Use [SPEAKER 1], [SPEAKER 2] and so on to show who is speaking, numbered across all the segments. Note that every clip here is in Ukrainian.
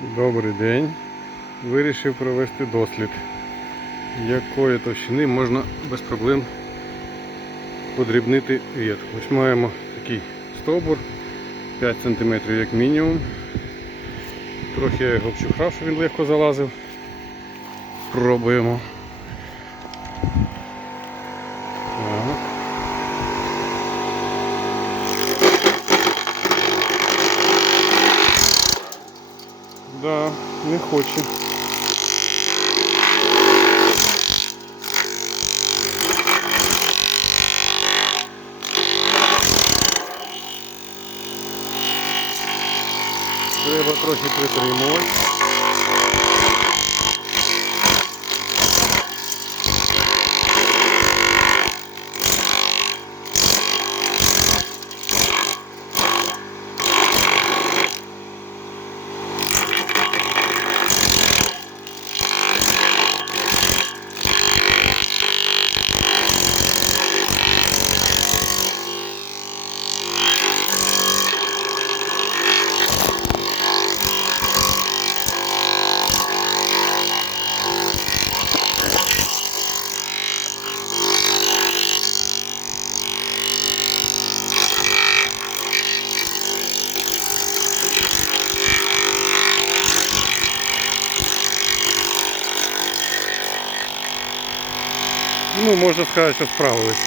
[SPEAKER 1] Добрий день. Вирішив провести дослід, якої товщини можна без проблем подрібнити ветку. Ось маємо такий стовбур 5 см як мінімум. Трохи я його обчухрав, щоб він легко залазив. Пробуємо. Да, не хоче. Треба трохи притримувати. Ну, можна сказати, що справилися.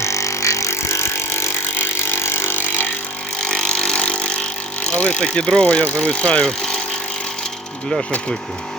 [SPEAKER 1] Але такі дрова я залишаю для шашлику.